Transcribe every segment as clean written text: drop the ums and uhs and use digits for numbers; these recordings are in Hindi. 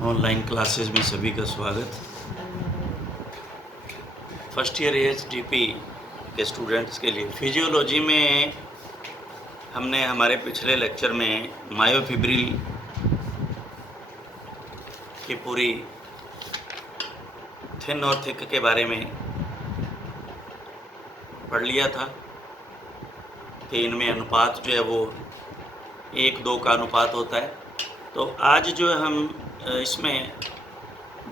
ऑनलाइन क्लासेस में सभी का स्वागत। फर्स्ट ईयर एएचडीपी के स्टूडेंट्स के लिए फिजियोलॉजी में हमने हमारे पिछले लेक्चर में मायोफिब्रिल की पूरी थिन और थिक के बारे में पढ़ लिया था कि इनमें अनुपात जो है वो 1:2 का अनुपात होता है। तो आज जो है हम इसमें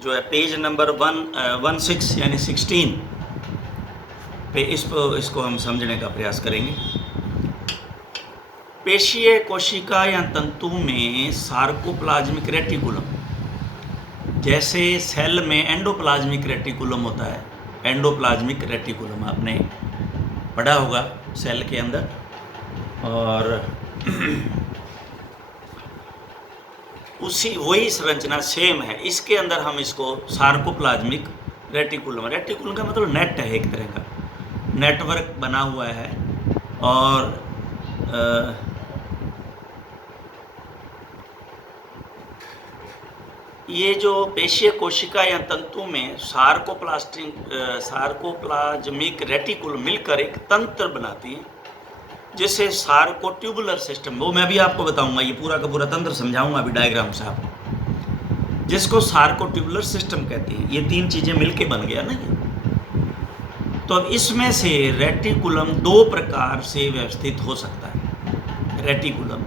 जो है पेज नंबर 16 यानी 16 पे इसको हम समझने का प्रयास करेंगे। पेशीय कोशिका या तंतु में सार्कोप्लाज्मिक रेटिकुलम, जैसे सेल में एंडोप्लाज्मिक रेटिकुलम होता है, एंडोप्लाज्मिक रेटिकुलम आपने पढ़ा होगा सेल के अंदर, और वही संरचना सेम है। इसके अंदर हम इसको सार्कोप्लाज्मिक रेटिकुलम का मतलब नेट है, एक तरह का नेटवर्क बना हुआ है। और ये जो पेशीय कोशिका या तंतु में सार्कोप्लाज्मिक रेटिकुलम मिलकर एक तंत्र बनाती है, जिसे सार्कोट्यूबुलर सिस्टम, वो मैं अभी आपको बताऊंगा, ये पूरा का पूरा तंत्र समझाऊंगा अभी डायग्राम से आपको, जिसको सार्कोट्यूबुलर सिस्टम कहते हैं। ये 3 चीज़ें मिलके बन गया ना ये। तो अब इसमें से रेटिकुलम 2 प्रकार से व्यवस्थित हो सकता है। रेटिकुलम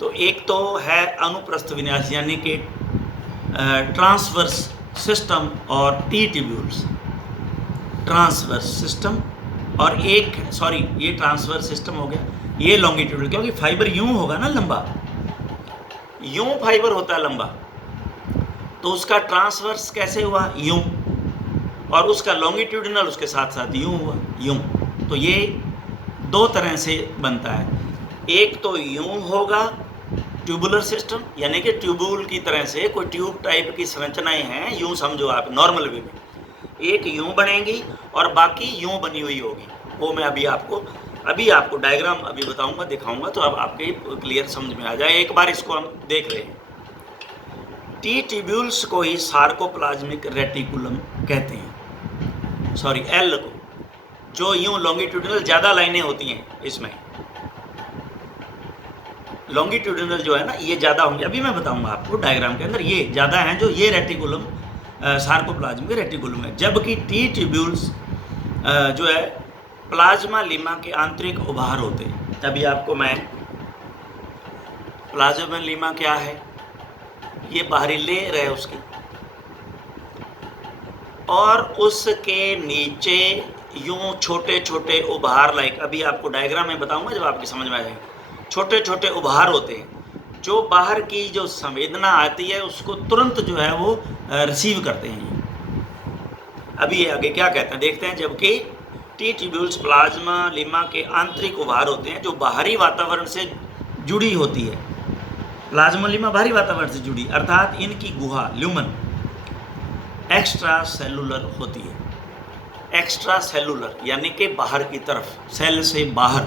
तो एक तो है अनुप्रस्थ विन्यास यानी कि ट्रांसवर्स सिस्टम और टी ट्यूब्यूल्स, ट्रांसवर्स सिस्टम, और एक ये ट्रांसवर्स सिस्टम हो गया, ये लॉन्गिट्यूडल, क्योंकि फाइबर यूं होगा ना लंबा, यूं फाइबर होता है लंबा, तो उसका ट्रांसवर्स कैसे हुआ, यूं, और उसका लॉन्गिट्यूडनल उसके साथ साथ यूं हुआ, यूं। तो ये 2 तरह से बनता है। एक तो यूं होगा ट्यूबुलर सिस्टम, यानी कि ट्यूबुल की तरह से कोई ट्यूब टाइप की संरचनाएं हैं, यूं समझो आप नॉर्मल वे में। एक यूं बनेगी और बाकी यूं बनी हुई होगी। वो मैं अभी आपको डायग्राम अभी बताऊंगा, दिखाऊंगा, तो अब आपके क्लियर समझ में आ जाए। एक बार इसको हम देख रहे हैं। टी ट्यूब्यूल्स को ही सार्कोप्लाज्मिक रेटिकुलम कहते हैं, एल को, जो यूं लॉन्गिट्यूडनल ज़्यादा लाइनें होती हैं, इसमें लॉन्गिट्यूडनल जो है ना ये ज़्यादा होंगे, अभी मैं बताऊंगा आपको डायग्राम के अंदर, ये ज़्यादा हैं जो ये रेटिकुलम सार्कोप्लाज्मिक रेटिकुलम है। जबकि टी ट्यूब्यूल्स जो है प्लाज्मा लीमा के आंतरिक उभार होते हैं। अभी आपको मैं प्लाज्मा लीमा क्या है, ये बाहरी लेयर है उसकी, और उसके नीचे यूं छोटे छोटे उभार, लाइक अभी आपको डायग्राम में बताऊंगा जब आपकी समझ में आ जाएगा, छोटे छोटे उभार होते हैं जो बाहर की जो संवेदना आती है उसको तुरंत जो है वो रिसीव करते हैं। अभी ये आगे क्या कहते हैं देखते हैं। जबकि टी ट्यूब्यूल्स प्लाज्मा लीमा के आंतरिक उभार होते हैं जो बाहरी वातावरण से जुड़ी होती है। प्लाज्मा लीमा बाहरी वातावरण से जुड़ी, अर्थात इनकी गुहा ल्यूमन एक्स्ट्रा सेलुलर होती है। एक्स्ट्रा सेलुलर यानी कि बाहर की तरफ, सेल से बाहर।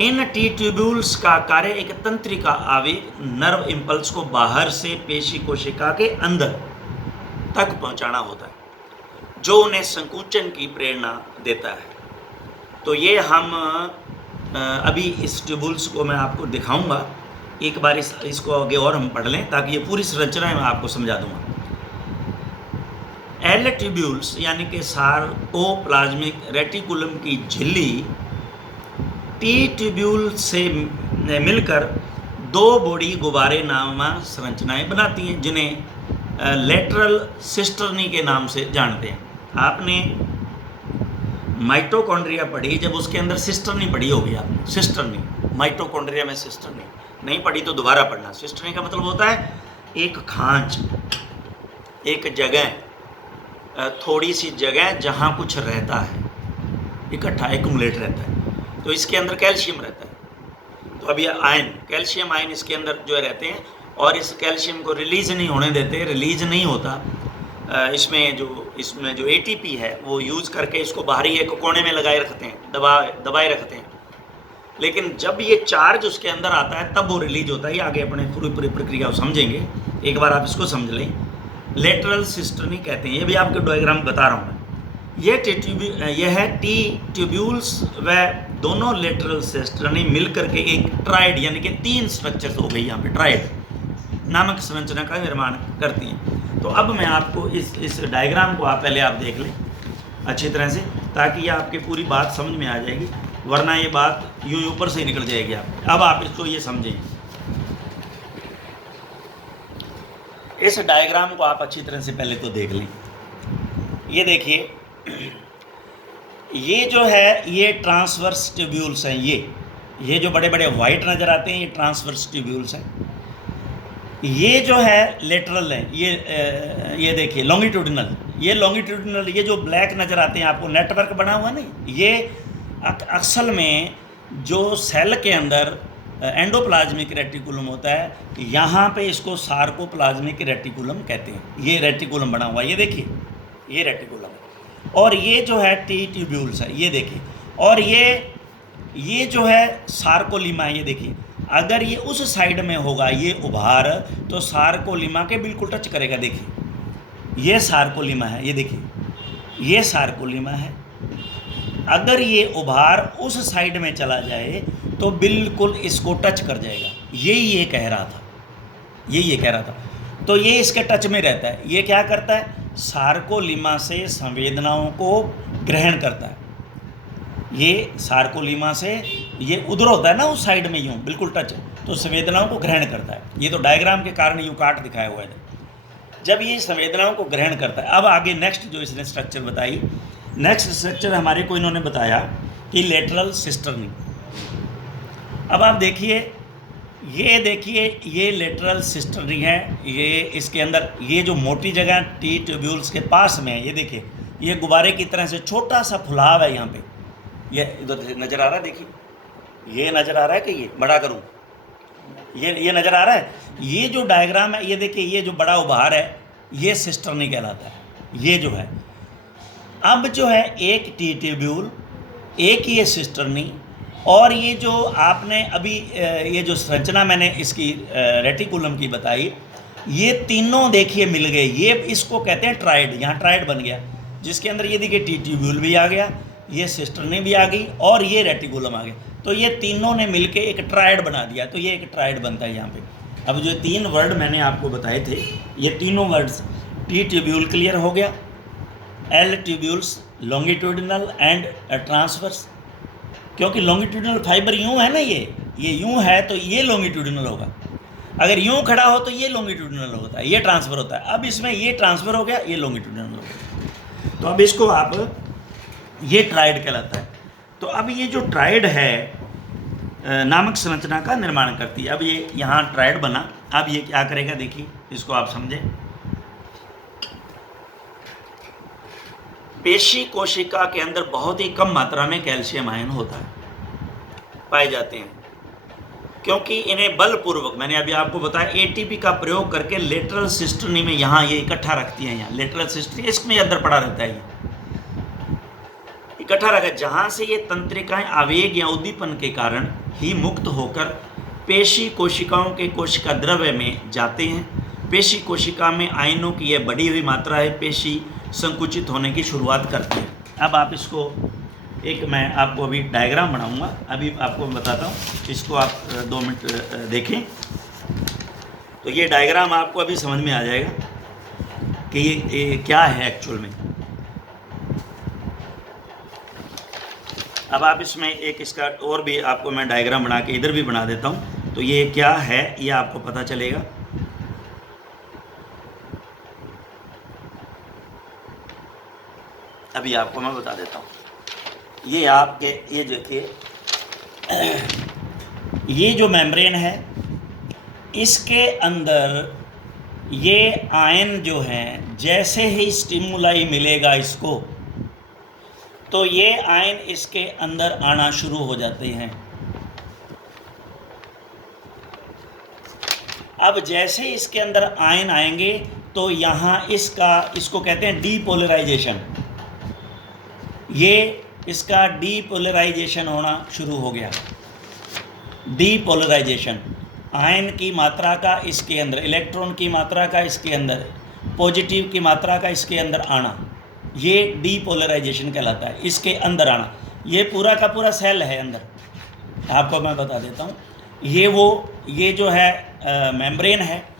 इन टी ट्यूब्यूल्स का कार्य एक तंत्रिका आवेग नर्व इम्पल्स को बाहर से पेशी कोशिका के अंदर तक पहुंचाना होता है, जो उन्हें संकुचन की प्रेरणा देता है। तो ये हम अभी इस ट्यूब्यूल्स को मैं आपको दिखाऊंगा, एक बार इसको आगे और हम पढ़ लें ताकि ये पूरी संरचना मैं आपको समझा दूंगा। एल ट्यूब्यूल्स यानी कि सार्कोप्लाज्मिक रेटिकुलम की झिल्ली टी ट्यूब्यूल से मिलकर 2 बॉडी गुब्बारे नामा संरचनाएं बनाती हैं, जिन्हें लेटरल सिस्टर्नी के नाम से जानते हैं। आपने माइटोकॉन्ड्रिया पढ़ी, जब उसके अंदर सिस्टर्नी पढ़ी होगी आपने, सिस्टर्नी, माइटोकॉन्ड्रिया में सिस्टर्नी नहीं पढ़ी तो दोबारा पढ़ना। सिस्टर्नी का मतलब होता है एक खांच, एक जगह, थोड़ी सी जगह जहाँ कुछ रहता है, इकट्ठा एक्यूमुलेट रहता है। तो इसके अंदर कैल्शियम रहता है। तो अब ये आयन, कैल्शियम आयन इसके अंदर जो रहते हैं, और इस कैल्शियम को रिलीज नहीं होने देते, रिलीज नहीं होता। इसमें जो एटीपी है वो यूज़ करके इसको बाहरी एक कोने में लगाए रखते हैं, दबाए रखते हैं। लेकिन जब ये चार्ज उसके अंदर आता है तब वो रिलीज होता है। ये आगे अपने पूरी पूरी प्रक्रिया को समझेंगे, एक बार आप इसको समझ लें। लेटरल सिस्टर्नी कहते हैं, ये भी आपके डायग्राम बता रहा हूँ मैं। ये है टी ट्यूब्यूल्स व दोनों लेटरल सिस्टर्नी मिलकर के एक ट्राइड यानी कि 3 स्ट्रक्चर्स हो गई यहाँ पे, ट्राइड नामक संरचना का निर्माण करती हैं। तो अब मैं आपको इस डायग्राम को आप पहले आप देख लें अच्छी तरह से, ताकि ये आपकी पूरी बात समझ में आ जाएगी, वरना ये बात यूं ऊपर से ही निकल जाएगी आप। अब आप इसको ये समझें, इस डायग्राम को आप अच्छी तरह से पहले तो देख लें। ये देखिए, ये जो है ये ट्रांसवर्स ट्यूब्यूल्स हैं। ये जो बड़े बड़े वाइट नज़र आते हैं ये ट्रांसवर्स ट्यूब्यूल्स हैं। ये जो है लेटरल है, ये देखिए लॉन्गिट्यूडिनल, ये लॉन्गिट्यूडिनल, ये जो ब्लैक नज़र आते हैं आपको नेटवर्क बना हुआ नहीं, ये असल में जो सेल के अंदर एंडोप्लाज्मिक रेटिकुलम होता है, यहाँ पे इसको सार्कोप्लाज्मिक रेटिकुलम कहते हैं। ये रेटिकुलम बना हुआ है, ये देखिए ये रेटिकुलम है, और ये जो है टी ट्यूब्यूल्स है, ये देखिए, और ये जो है सार्कोलिमा है। ये देखिए, अगर ये उस साइड में होगा ये उभार, तो सार्कोलिमा के बिल्कुल टच करेगा। देखिए ये सार्कोलिमा है, ये देखिए ये सार्कोलिमा है। अगर ये उभार उस साइड में चला जाए तो बिल्कुल इसको टच कर जाएगा। ये कह रहा था, ये कह रहा था। तो ये इसके टच में रहता है। ये क्या करता है, सार्कोलिमा से संवेदनाओं को ग्रहण करता है। ये सार्कोलिमा से ये उधर होता है ना उस साइड में यूँ बिल्कुल टच, तो संवेदनाओं को ग्रहण करता है। ये तो डायग्राम के कारण यूँ काट दिखाया हुआ है। जब ये संवेदनाओं को ग्रहण करता है, अब आगे नेक्स्ट जो इसने स्ट्रक्चर बताई, नेक्स्ट स्ट्रक्चर हमारे को इन्होंने बताया कि लेटरल सिस्टर्नी। अब आप देखिए, ये देखिए ये लेटरल सिस्टर्नी है। ये इसके अंदर ये जो मोटी जगह टी ट्यूब्यूल्स के पास में है, ये देखिए ये गुब्बारे की तरह से छोटा सा फुलाव है यहाँ पे, ये इधर नज़र आ रहा है। देखिए ये नज़र आ रहा है कि ये बड़ा करूँ, ये नज़र आ रहा है। ये जो डायग्राम है, ये देखिए ये जो बड़ा उभार है ये सिस्टर्नी कहलाता है। ये जो है, अब जो है एक टी ट्यूब्यूल, एक ये सिस्टर्नी, और ये जो आपने अभी ये जो संरचना मैंने इसकी रेटिकुलम की बताई, ये तीनों देखिए मिल गए। ये इसको कहते हैं ट्राइड। यहाँ ट्राइड बन गया, जिसके अंदर ये देखिए टी ट्यूब्यूल भी आ गया, ये सिस्टर्नी भी आ गई, और ये रेटिकुलम आ गया। तो ये तीनों ने मिलके एक ट्राइड बना दिया। तो ये एक ट्राइड बनता है यहाँ पे। अब जो 3 वर्ड मैंने आपको बताए थे, ये तीनों वर्ड्स, टी ट्यूब्यूल क्लियर हो गया, L tubules longitudinal and transverse, क्योंकि लॉन्गिट्यूडिनल फाइबर यूँ है ना, ये यूँ है तो ये लॉन्गिट्यूडिनल होगा। अगर यूँ खड़ा हो तो ये लॉन्गिट्यूडिनल होता है, ये ट्रांसफ़र होता है। अब इसमें ये ट्रांसफ़र हो गया, ये लॉन्गिट्यूडिनल हो गया। तो अब इसको आप, ये ट्राइड कहलाता है। तो अब ये जो ट्राइड है नामक संरचना का निर्माण करती है। अब ये यहाँ ट्राइड बना, अब ये क्या करेगा देखिए, इसको आप समझें। पेशी कोशिका के अंदर बहुत ही कम मात्रा में कैल्शियम आयन होता है, पाए जाते हैं, क्योंकि इन्हें बलपूर्वक, मैंने अभी आपको बताया, एटीपी का प्रयोग करके लेटरल सिस्टर्नी में यहाँ ये इकट्ठा रखती हैं। यहाँ लेटरल सिस्टर्नी इसमें अंदर पड़ा रहता है, ये इकट्ठा रखा, जहाँ से ये तंत्रिकाएं आवेग या उद्दीपन के कारण ही मुक्त होकर पेशी कोशिकाओं के कोशिका द्रव्य में जाते हैं। पेशी कोशिका में आयनों की यह बढ़ी हुई मात्रा है पेशी संकुचित होने की शुरुआत करती है। अब आप इसको एक, मैं आपको अभी डायग्राम बनाऊंगा, अभी आपको मैं बताता हूँ, इसको आप 2 मिनट देखें तो ये डायग्राम आपको अभी समझ में आ जाएगा कि ये क्या है एक्चुअल में। अब आप इसमें एक इसका और भी आपको मैं डायग्राम बना के इधर भी बना देता हूँ, तो ये क्या है ये आपको पता चलेगा। अभी आपको मैं बता देता हूँ। ये आपके, ये देखिए ये जो मेम्ब्रेन है, इसके अंदर ये आयन जो हैं, जैसे ही स्टिमुलाई मिलेगा इसको, तो ये आयन इसके अंदर आना शुरू हो जाते हैं। अब जैसे इसके अंदर आयन आएंगे तो यहाँ इसको कहते हैं डीपोलराइजेशन। ये इसका डीपोलराइजेशन होना शुरू हो गया। डीपोलराइजेशन, आयन की मात्रा का इसके अंदर, इलेक्ट्रॉन की मात्रा का इसके अंदर, पॉजिटिव की मात्रा का इसके अंदर आना, ये डीपोलराइजेशन कहलाता है। इसके अंदर आना, ये पूरा का पूरा सेल है अंदर, आपको मैं बता देता हूँ। ये जो है मेम्ब्रेन है।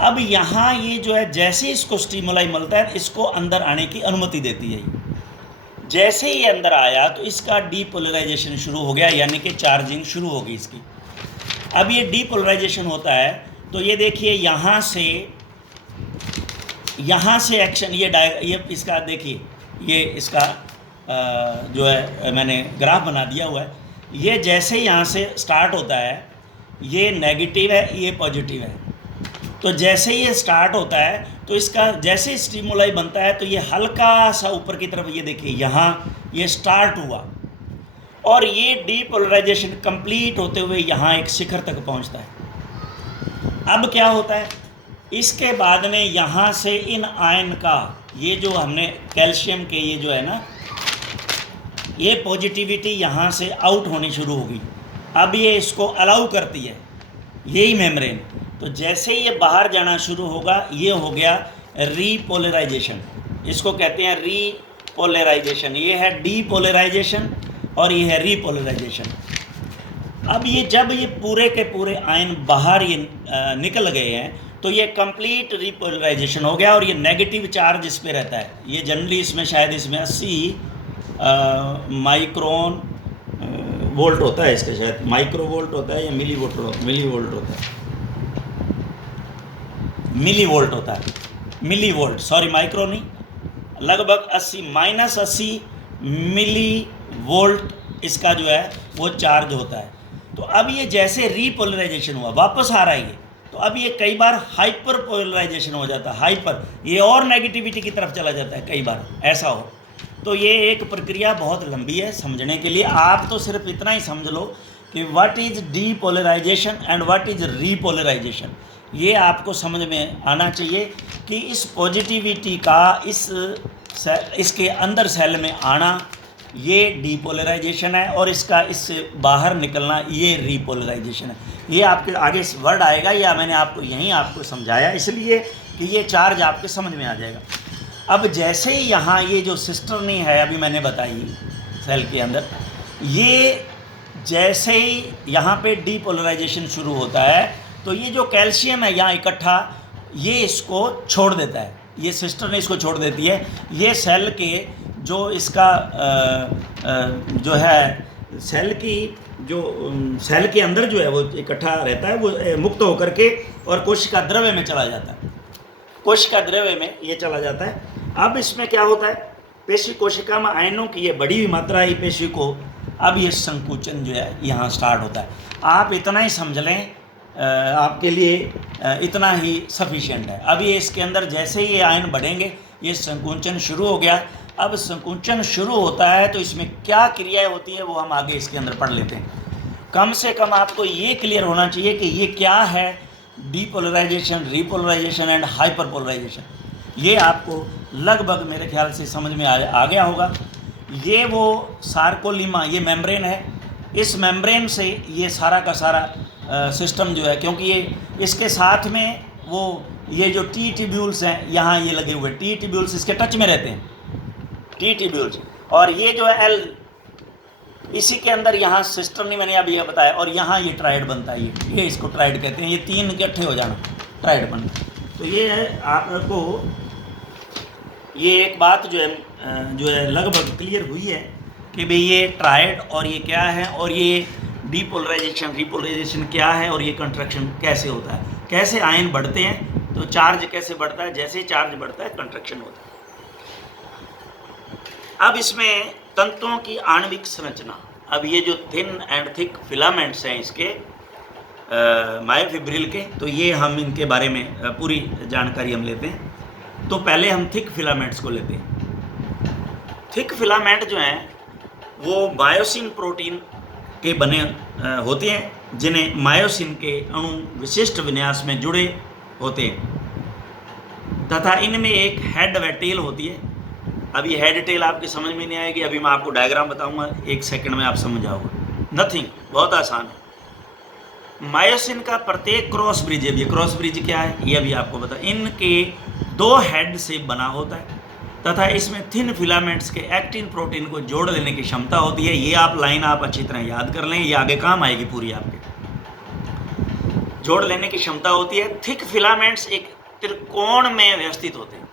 अब यहाँ ये जो है जैसे इसको स्टिमुलाई मिलता है, इसको अंदर आने की अनुमति देती है। जैसे ही अंदर आया तो इसका डीपोलराइजेशन शुरू हो गया, यानी कि चार्जिंग शुरू हो गई इसकी। अब ये डीपोलराइजेशन होता है तो ये देखिए यहाँ से एक्शन, ये इसका देखिए, ये इसका जो है मैंने ग्राफ बना दिया हुआ है। ये जैसे यहाँ से स्टार्ट होता है, ये नेगेटिव है, ये पॉजिटिव है। तो जैसे ये स्टार्ट होता है तो इसका जैसे स्टिमुलाई बनता है तो ये हल्का सा ऊपर की तरफ, ये देखिए यहाँ ये स्टार्ट हुआ और ये डीपोलराइजेशन कंप्लीट होते हुए यहाँ एक शिखर तक पहुँचता है। अब क्या होता है, इसके बाद में यहाँ से इन आयन का, ये जो हमने कैल्शियम के, ये जो है ना, ये पॉजिटिविटी यहाँ से आउट होनी शुरू होगी। अब ये इसको अलाउ करती है, यही मेम्ब्रेन। तो जैसे ये बाहर जाना शुरू होगा, ये हो गया रीपोलराइजेशन, इसको कहते हैं रीपोलराइजेशन। ये है डीपोलराइजेशन और ये है रीपोलराइजेशन। अब ये जब ये पूरे के पूरे आयन बाहर ये निकल गए हैं तो ये कंप्लीट रीपोलराइजेशन हो गया और ये नेगेटिव चार्ज इस पे रहता है। ये जनरली इसमें शायद इसमें 80 माइक्रोन वोल्ट होता है, इसका शायद माइक्रो वोल्ट होता है या मिली वोल्ट होता है, मिली वोल्ट, सॉरी माइक्रो नहीं, लगभग 80 -80 मिली वोल्ट इसका जो है वो चार्ज होता है। तो अब ये जैसे रीपोलराइजेशन हुआ, वापस आ रहा है ये, तो अब ये कई बार हाइपर पोलराइजेशन हो जाता है, हाइपर, ये और नेगेटिविटी की तरफ चला जाता है, कई बार ऐसा हो। तो ये एक प्रक्रिया बहुत लंबी है समझने के लिए। आप तो सिर्फ इतना ही समझ लो कि what is depolarisation and what is repolarisation. ये आपको समझ में आना चाहिए कि इस पॉजिटिविटी का इसके अंदर सेल में आना ये डीपोलराइजेशन है और इसका इससे बाहर निकलना ये रीपोलराइजेशन है। ये आपके आगे वर्ड आएगा, या मैंने आपको यहीं आपको समझाया इसलिए कि ये चार्ज आपके समझ में आ जाएगा। अब जैसे ही यहाँ ये जो सिस्टर्नी है अभी मैंने बताई सेल के अंदर, ये जैसे ही यहाँ पे डीपोलराइजेशन शुरू होता है तो ये जो कैल्शियम है यहाँ इकट्ठा, ये इसको छोड़ देता है, ये सिस्टर्नी इसको छोड़ देती है। ये सेल के जो इसका जो है सेल के अंदर जो है वो इकट्ठा रहता है, वो मुक्त होकर के और कोशिका द्रव्य में चला जाता है, कोशिका द्रव्य में ये चला जाता है। अब इसमें क्या होता है, पेशी कोशिका में आयनों की ये बड़ी हुई मात्रा है पेशी को, अब ये संकुचन जो है यहाँ स्टार्ट होता है। आप इतना ही समझ लें, आपके लिए इतना ही सफिशिएंट है। अब ये इसके अंदर जैसे ही ये आयन बढ़ेंगे, ये संकुचन शुरू हो गया। अब संकुचन शुरू होता है तो इसमें क्या क्रियाएं होती है वो हम आगे इसके अंदर पढ़ लेते हैं। कम से कम आपको ये क्लियर होना चाहिए कि ये क्या है, डीपोलराइजेशन, रीपोलराइजेशन एंड हाइपरपोलराइजेशन। ये आपको लगभग मेरे ख्याल से समझ में आ गया होगा। ये वो सार्कोलीमा, ये मेम्ब्रेन है, इस मेम्ब्रेन से ये सारा का सारा सिस्टम जो है, क्योंकि ये इसके साथ में वो ये जो टी ट्यूब्यूल्स हैं यहाँ ये लगे हुए, टी ट्यूब्यूल्स इसके टच में रहते हैं, टी ट्यूब्यूल्स। और ये जो है एल, इसी के अंदर यहाँ सिस्टम नहीं, मैंने अभी ये बताया, और यहाँ ये ट्राइड बनता है, ये इसको ट्राइड कहते हैं। ये तीन इकट्ठे हो जाना, ट्राइड बनना। तो ये है आपको ये एक बात जो है लगभग क्लियर हुई है कि भाई ये ट्राइड और ये क्या है, और ये डीपोलराइजेशन, रीपोलराइजेशन क्या है, और ये कंट्रैक्शन कैसे होता है, कैसे आयन बढ़ते हैं, तो चार्ज कैसे बढ़ता है, जैसे चार्ज बढ़ता है कंट्रैक्शन होता है। अब इसमें तंतुओं की आणविक संरचना, अब ये जो थिन एंड थिक फिलामेंट्स हैं इसके मायोफिब्रिल के, तो ये हम इनके बारे में पूरी जानकारी हम लेते हैं। तो पहले हम थिक फिलामेंट्स को लेते हैं। थिक फिलामेंट जो हैं वो मायोसिन प्रोटीन के बने होते हैं, जिन्हें मायोसिन के अणु विशिष्ट विन्यास में जुड़े होते हैं, तथा इनमें एक हेड व टेल होती है। अब ये हेड टेल आपकी समझ में नहीं आएगी, अभी मैं आपको डायग्राम बताऊंगा, 1 सेकंड में आप समझ जाओगे। नथिंग, बहुत आसान है। मायोसिन का प्रत्येक क्रॉस ब्रिज, अब ये क्रॉस ब्रिज क्या है ये अभी आपको बता, इनके 2 हेड से बना होता है तथा इसमें थिन फिलामेंट्स के एक्टिन प्रोटीन को जोड़ लेने की क्षमता होती है। ये आप लाइन आप अच्छी तरह याद कर लें, ये आगे काम आएगी पूरी आपके। जोड़ लेने की क्षमता होती है। थिक फिलामेंट्स एक त्रिकोण में व्यवस्थित होते हैं।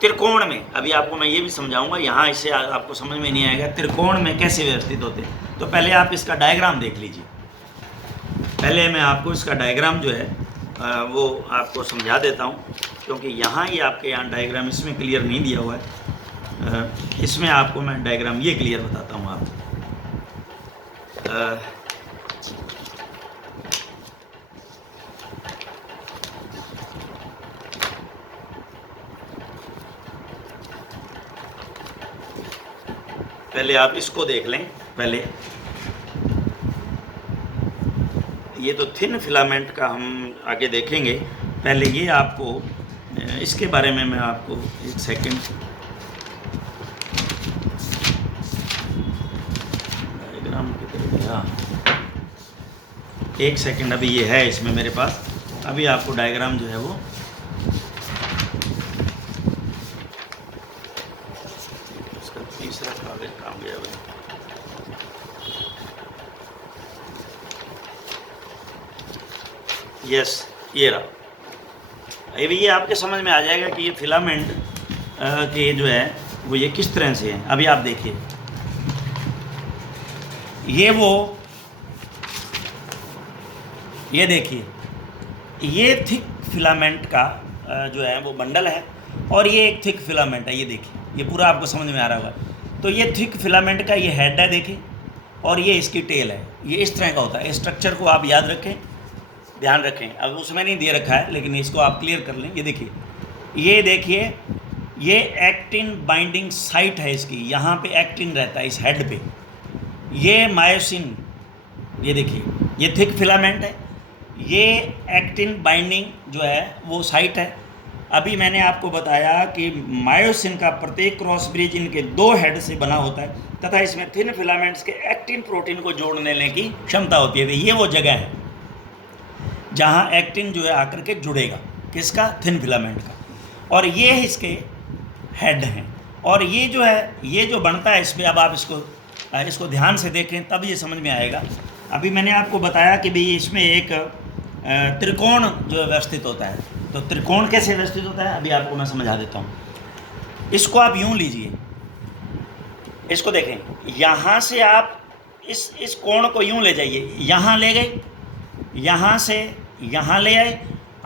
त्रिकोण में अभी आपको मैं ये भी समझाऊंगा, यहाँ इससे आपको समझ में नहीं आएगा त्रिकोण में कैसे व्यवस्थित होते हैं। तो पहले आप इसका डायग्राम देख लीजिए। पहले मैं आपको इसका डायग्राम जो है वो आपको समझा देता हूँ, क्योंकि यहाँ ये आपके यहाँ डायग्राम इसमें क्लियर नहीं दिया हुआ है। इसमें आपको मैं डायग्राम ये क्लियर बताता हूँ आपको। पहले आप इसको देख लें। पहले ये तो थिन फिलामेंट का हम आगे देखेंगे, पहले ये आपको इसके बारे में मैं आपको एक सेकंड डायग्राम की तरफ गया, एक सेकंड अभी ये है इसमें मेरे पास। अभी आपको डायग्राम जो है वो इसका तीसरा कागज काम गया भाई। यस, ये रहा। ये आपके समझ में आ जाएगा कि ये फिलामेंट के जो है वो ये किस तरह से है। अभी आप देखिए, ये देखिए, ये थिक फिलामेंट का जो है वो बंडल है और ये एक थिक फिलामेंट है। ये देखिए, ये पूरा आपको समझ में आ रहा होगा। तो ये थिक फिलामेंट का ये हेड है देखिए, और ये इसकी टेल है। ये इस तरह का होता है। स्ट्रक्चर को आप याद रखें, ध्यान रखें। अब उसमें नहीं दे रखा है लेकिन इसको आप क्लियर कर लें। ये देखिए, ये एक्टिन बाइंडिंग साइट है इसकी। यहाँ पे एक्टिन रहता है इस हेड पे। ये मायोसिन, ये देखिए, ये थिक फिलामेंट है। ये एक्टिन बाइंडिंग जो है वो साइट है। अभी मैंने आपको बताया कि मायोसिन का प्रत्येक क्रॉस ब्रिज इनके 2 हेड से बना होता है तथा इसमें थिन फिलामेंट्स के एक्टिन प्रोटीन को जोड़ लेने की क्षमता होती है। ये वो जगह है जहाँ एक्टिन जो है आकर के जुड़ेगा, किसका, थिन फिलामेंट का। और ये इसके हेड हैं। और ये जो है, ये जो बनता है इसमें, अब आप इसको ध्यान से देखें तब ये समझ में आएगा। अभी मैंने आपको बताया कि भाई इसमें एक त्रिकोण जो व्यवस्थित होता है। तो त्रिकोण कैसे व्यवस्थित होता है अभी आपको मैं समझा देता हूँ। इसको आप यूँ लीजिए, इसको देखें, यहाँ से आप इस कोण को यूँ ले जाइए, यहाँ ले गए, यहाँ से यहाँ ले आए।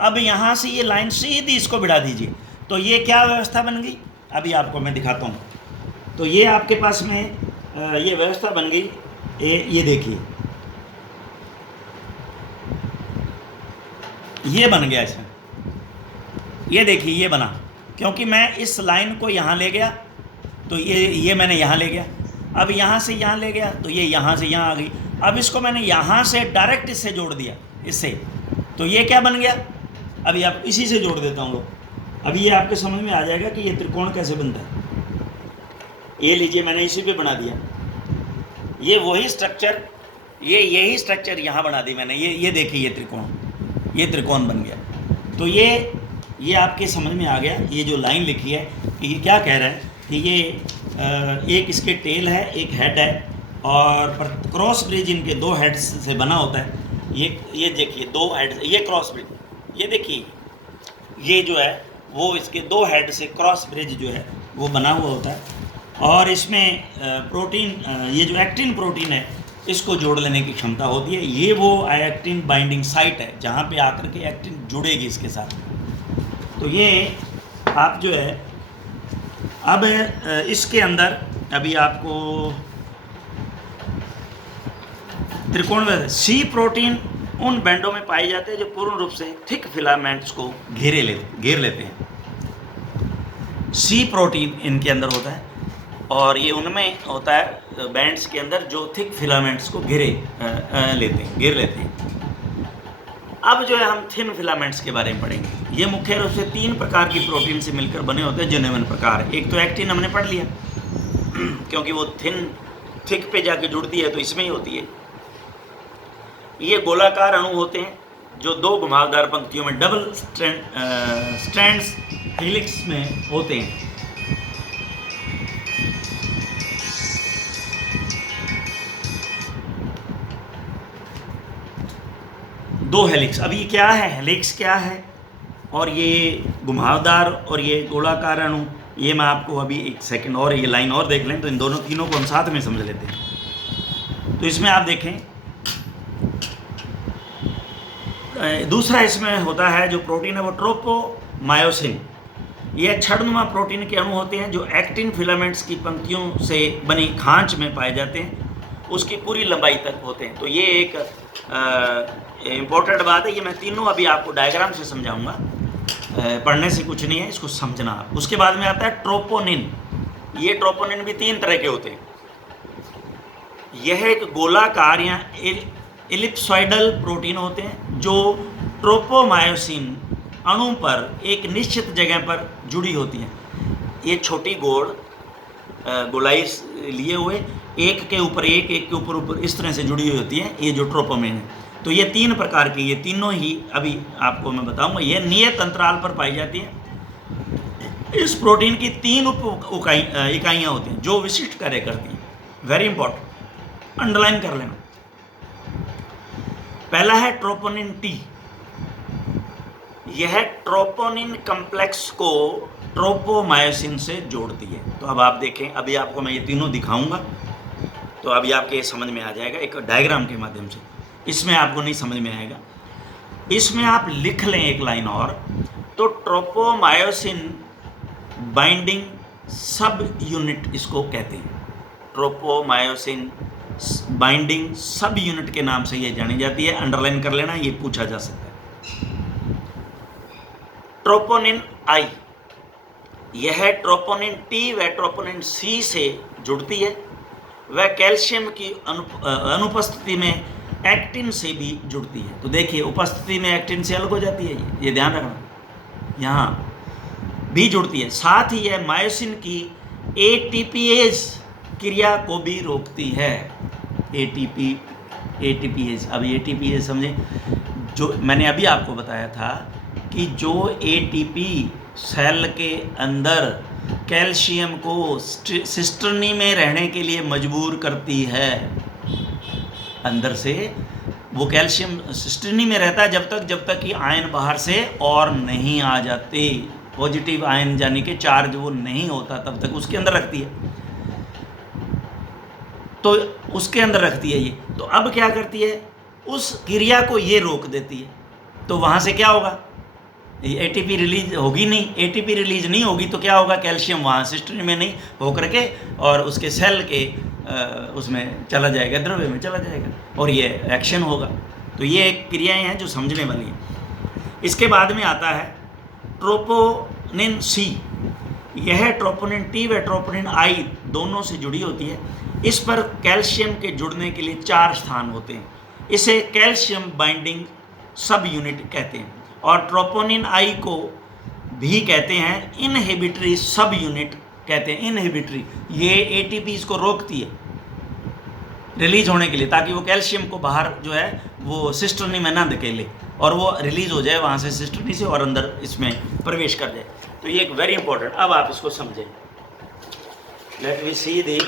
अब यहाँ से ये लाइन सीधी इसको बिठा दीजिए। तो ये क्या व्यवस्था बन गई अभी आपको मैं दिखाता हूँ। तो ये आपके पास में ये व्यवस्था बन गई। ये देखिए, ये बन गया इसमें। ये देखिए, ये बना, क्योंकि मैं इस लाइन को यहाँ ले गया तो ये मैंने यहाँ ले गया। अब यहाँ से यहाँ ले गया तो ये यहाँ से यहाँ आ गई। अब इसको मैंने यहाँ से डायरेक्ट इससे जोड़ दिया, इससे। तो ये क्या बन गया, अभी आप इसी से जोड़ देता हूँ लोग। अभी ये आपके समझ में आ जाएगा कि ये त्रिकोण कैसे बनता है। ये लीजिए, मैंने इसी पे बना दिया। ये वही स्ट्रक्चर, यही स्ट्रक्चर यहाँ बना दी मैंने। ये देखिए, ये त्रिकोण बन गया। तो ये आपके समझ में आ गया। ये जो लाइन लिखी है कि ये क्या कह रहा है कि ये एक इसके टेल है, एक हेड है, और क्रॉस ब्रिज इनके 2 हेड्स से बना होता है। ये देखिए, 2 हेड, ये क्रॉस ब्रिज, ये देखिए, ये जो है वो इसके 2 हेड से क्रॉस ब्रिज जो है वो बना हुआ होता है। और इसमें प्रोटीन, ये जो एक्टिन प्रोटीन है, इसको जोड़ लेने की क्षमता होती है। ये वो एक्टिन बाइंडिंग साइट है जहाँ पे आकर के एक्टिन जुड़ेगी इसके साथ। तो ये आप जो है, अब इसके अंदर अभी आपको त्रिकोण में सी प्रोटीन उन बैंडों में पाए जाते हैं जो पूर्ण रूप से थिक फिलामेंट्स को घेर लेते हैं। सी प्रोटीन इनके अंदर होता है और ये उनमें होता है बैंड्स के अंदर जो थिक फिलामेंट्स को घेर लेते हैं। अब जो है हम थिन फिलामेंट्स के बारे में पढ़ेंगे। ये मुख्य रूप से 3 प्रकार की प्रोटीन से मिलकर बने होते हैं जो निम्न प्रकार। एक तो एक्टिन हमने पढ़ लिया क्योंकि वो थिक पे जाके जुड़ती है तो इसमें ही होती है। ये गोलाकार अणु होते हैं जो दो घुमावदार पंक्तियों में डबल स्ट्रैंड्स हेलिक्स में होते हैं। दो हेलिक्स। अब ये क्या है, हेलिक्स क्या है और ये घुमावदार और ये गोलाकार अणु, ये मैं आपको अभी एक सेकंड और ये लाइन और देख लें तो इन दोनों तीनों को हम साथ में समझ लेते हैं। तो इसमें आप देखें, दूसरा इसमें होता है जो प्रोटीन है वो ट्रोपोमायोसिन। ये छड़नुमा प्रोटीन के अणु होते हैं जो एक्टिन फिलामेंट्स की पंक्तियों से बनी खांच में पाए जाते हैं, उसकी पूरी लंबाई तक होते हैं। तो ये एक इम्पोर्टेंट बात है, ये मैं तीनों अभी आपको डायग्राम से समझाऊंगा, पढ़ने से कुछ नहीं है, इसको समझना आप। उसके बाद में आता है ट्रोपोनिन। ये ट्रोपोनिन भी तीन तरह के होते हैं। यह एक गोलाकार या एलिप्सॉइडल प्रोटीन होते हैं जो ट्रोपोमायोसिन अणु पर एक निश्चित जगह पर जुड़ी होती हैं। ये छोटी गोलाई लिए हुए एक के ऊपर एक के ऊपर इस तरह से जुड़ी हुई होती है, ये जो ट्रोपोमिन है। तो ये तीन प्रकार की, ये तीनों ही अभी आपको मैं बताऊंगा। ये नियत अंतराल पर पाई जाती है। इस प्रोटीन की तीन इकाइयाँ होती हैं जो विशिष्ट कार्य करती हैं। वेरी इंपॉर्टेंट, अंडरलाइन कर लेना। पहला है ट्रोपोनिन टी। यह ट्रोपोनिन कम्प्लेक्स को ट्रोपोमायोसिन से जोड़ती है। तो अब आप देखें, अभी आपको मैं ये तीनों दिखाऊंगा तो अभी आपके ये समझ में आ जाएगा एक डायग्राम के माध्यम से। इसमें आपको नहीं समझ में आएगा, इसमें आप लिख लें एक लाइन और। तो ट्रोपोमायोसिन बाइंडिंग सब यूनिट इसको कहते हैं। ट्रोपोमायोसिन बाइंडिंग सब यूनिट के नाम से ये जानी जाती है। अंडरलाइन कर लेना, ये पूछा जा सकता है। ट्रोपोनिन आई, यह ट्रोपोनिन टी व ट्रोपोनिन सी से जुड़ती है। वह कैल्शियम की अनुपस्थिति में एक्टिन से भी जुड़ती है। तो देखिए, उपस्थिति में एक्टिन से अलग हो जाती है, ये ध्यान रखना, यहाँ भी जुड़ती है। साथ ही यह मायोसिन की एटीपीएज क्रिया को भी रोकती है। एटीपीएज, अब एटीपीएज समझे, जो मैंने अभी आपको बताया था कि जो एटीपी सेल के अंदर कैल्शियम को सिस्टर्नी में रहने के लिए मजबूर करती है। अंदर से वो कैल्शियम सिस्टर्नी में रहता है जब तक कि आयन बाहर से और नहीं आ जाते, पॉजिटिव आयन यानी कि चार्ज वो नहीं होता, तब तक उसके अंदर रखती है। तो उसके अंदर रखती है ये। तो अब क्या करती है, उस क्रिया को ये रोक देती है। तो वहाँ से क्या होगा, एटीपी रिलीज होगी नहीं। एटीपी रिलीज नहीं होगी तो क्या होगा, कैल्शियम वहाँ सिस्टर्नी में नहीं होकर के और उसके सेल के उसमें चला जाएगा, द्रव्य में चला जाएगा और ये एक्शन होगा। तो ये क्रियाएं हैं जो समझने वाली हैं। इसके बाद में आता है ट्रोपोनिन सी। यह ट्रोपोनिन टी व ट्रोपोनिन आई दोनों से जुड़ी होती है। इस पर कैल्शियम के जुड़ने के लिए 4 स्थान होते हैं। इसे कैल्शियम बाइंडिंग सब यूनिट कहते हैं और ट्रोपोनिन आई को भी कहते हैं इनहिबिटरी सब यूनिट कहते हैं। इनहिबिटरी, ये एटीपी इसको रोकती है रिलीज होने के लिए, ताकि वो कैल्शियम को बाहर जो है वो सिस्टर्नी में ना धकेले और वो रिलीज हो जाए वहाँ से सिस्टर्नी से और अंदर इसमें प्रवेश कर जाए। तो ये एक वेरी इंपॉर्टेंट, अब आप इसको समझें। Let we see the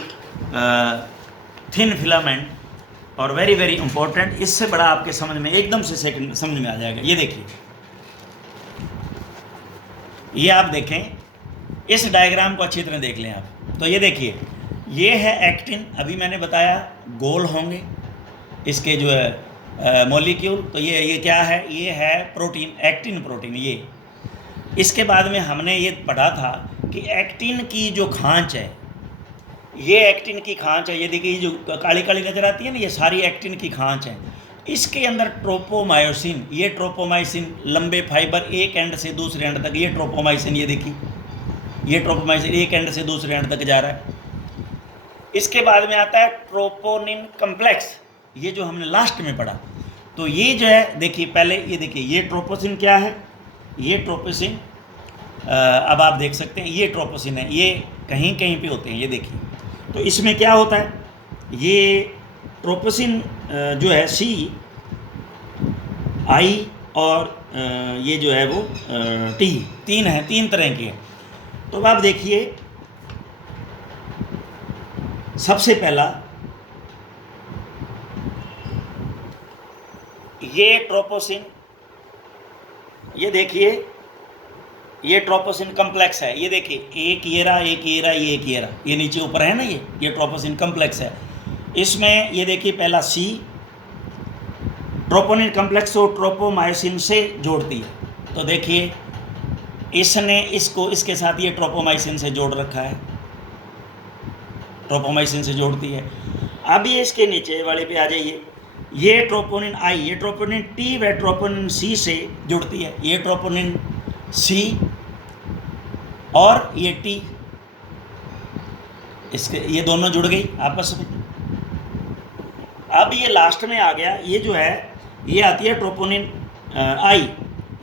thin filament और वेरी वेरी इंपॉर्टेंट। इससे बड़ा आपके समझ में एकदम से सेकंड समझ में आ जाएगा। ये देखिए, ये आप देखें, इस डायग्राम को अच्छी तरह देख लें आप। तो ये देखिए, ये है एक्टिन। अभी मैंने बताया गोल होंगे इसके जो है मॉलिक्यूल। तो ये क्या है, ये है प्रोटीन, एक्टिन प्रोटीन। ये इसके बाद में हमने ये पढ़ा था कि एक्टिन की जो खांच है, ये एक्टिन की खांच है। ये देखिए, जो काली काली नज़र आती है ना, ये सारी एक्टिन की खांच है। इसके अंदर ट्रोपोमायोसिन, ये ट्रोपोमायोसिन लंबे फाइबर एक एंड से दूसरे एंड तक, ये ट्रोपोमायोसिन, ये देखिए ये ट्रोपोमायोसिन एक एंड से दूसरे एंड तक जा रहा है। इसके बाद में आता है ट्रोपोनिन कम्प्लेक्स, ये जो हमने लास्ट में पढ़ा। तो ये जो है, देखिए पहले ये देखिए, ये ट्रोपोसिन क्या है, ये ट्रोपोसिन, अब आप देख सकते हैं ये ट्रोपोसिन है। ये कहीं कहीं पे होते हैं, ये देखिए। तो इसमें क्या होता है, ये ट्रोपोसिन जो है सी, आई और ये जो है वो टी, तीन है, तीन तरह के हैं। तो अब आप देखिए, सबसे पहला ये ट्रोपोसिन, ये देखिए ये ट्रोपोसिन कम्प्लेक्स है, ये देखिए एक ये रहा, एक ये रहा, ये नीचे ऊपर है ना, ये ट्रोपोसिन कम्प्लेक्स है। इसमें ये देखिए पहला सी, ट्रोपोनिन कम्प्लेक्स को ट्रोपोमायोसिन से जोड़ती है। तो देखिए इसने इसको इसके साथ ये ट्रोपोमायोसिन से जोड़ रखा है, ट्रोपोमायोसिन से जोड़ती है। अब ये इसके नीचे वाले पे आ जाइए, ये ट्रोपोनिन आई, ये ट्रोपोनिन टी व ट्रोपोनिन सी से जुड़ती है। ये ट्रोपोनिन सी और ये टी, इसके ये दोनों जुड़ गई आपस में। अब ये लास्ट में आ गया, ये जो है ये आती है ट्रोपोनिन आई,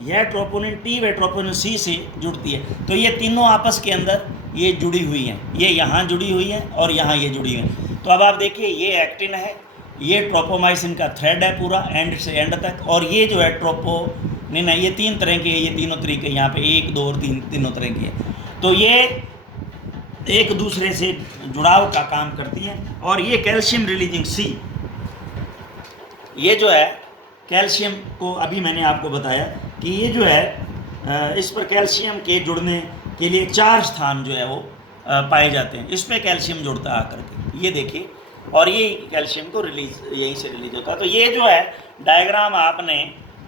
यह ट्रोपोनिन टी व ट्रोपोनिन सी से जुड़ती है। तो ये तीनों आपस के अंदर ये जुड़ी हुई हैं, ये यहाँ जुड़ी हुई हैं और यहाँ ये जुड़ी हुई हैं। तो अब आप देखिए ये एक्टिन है, ये ट्रोपोमाइसिन का थ्रेड है पूरा एंड से एंड तक, और ये जो है ट्रोपोनिन है, ये तीन तरह के, ये तीनों तरीके यहाँ पे 1 2 और 3 तीनों तरह की है। तो ये एक दूसरे से जुड़ाव का काम करती हैं। और ये कैल्शियम रिलीजिंग सी, ये जो है कैल्शियम को अभी मैंने आपको बताया कि ये जो है इस पर कैल्शियम के जुड़ने के लिए 4 स्थान जो है वो पाए जाते हैं, इस पर कैल्शियम जुड़ता आकर के, ये देखिए, और ये कैल्शियम को रिलीज यहीं से रिलीज होता है। तो ये जो है डायग्राम आपने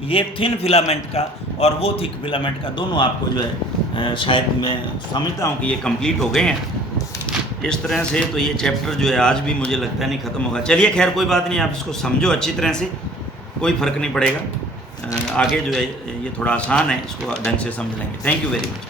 ये थिन फिलामेंट का और वो थिक फिलामेंट का दोनों आपको जो है शायद मैं समझता हूँ कि ये कंप्लीट हो गए हैं इस तरह से। तो ये चैप्टर जो है आज भी मुझे लगता है नहीं ख़त्म होगा। चलिए खैर कोई बात नहीं, आप इसको समझो अच्छी तरह से, कोई फ़र्क नहीं पड़ेगा। आगे जो है ये थोड़ा आसान है, इसको ढंग से समझ लेंगे। Thank you very much.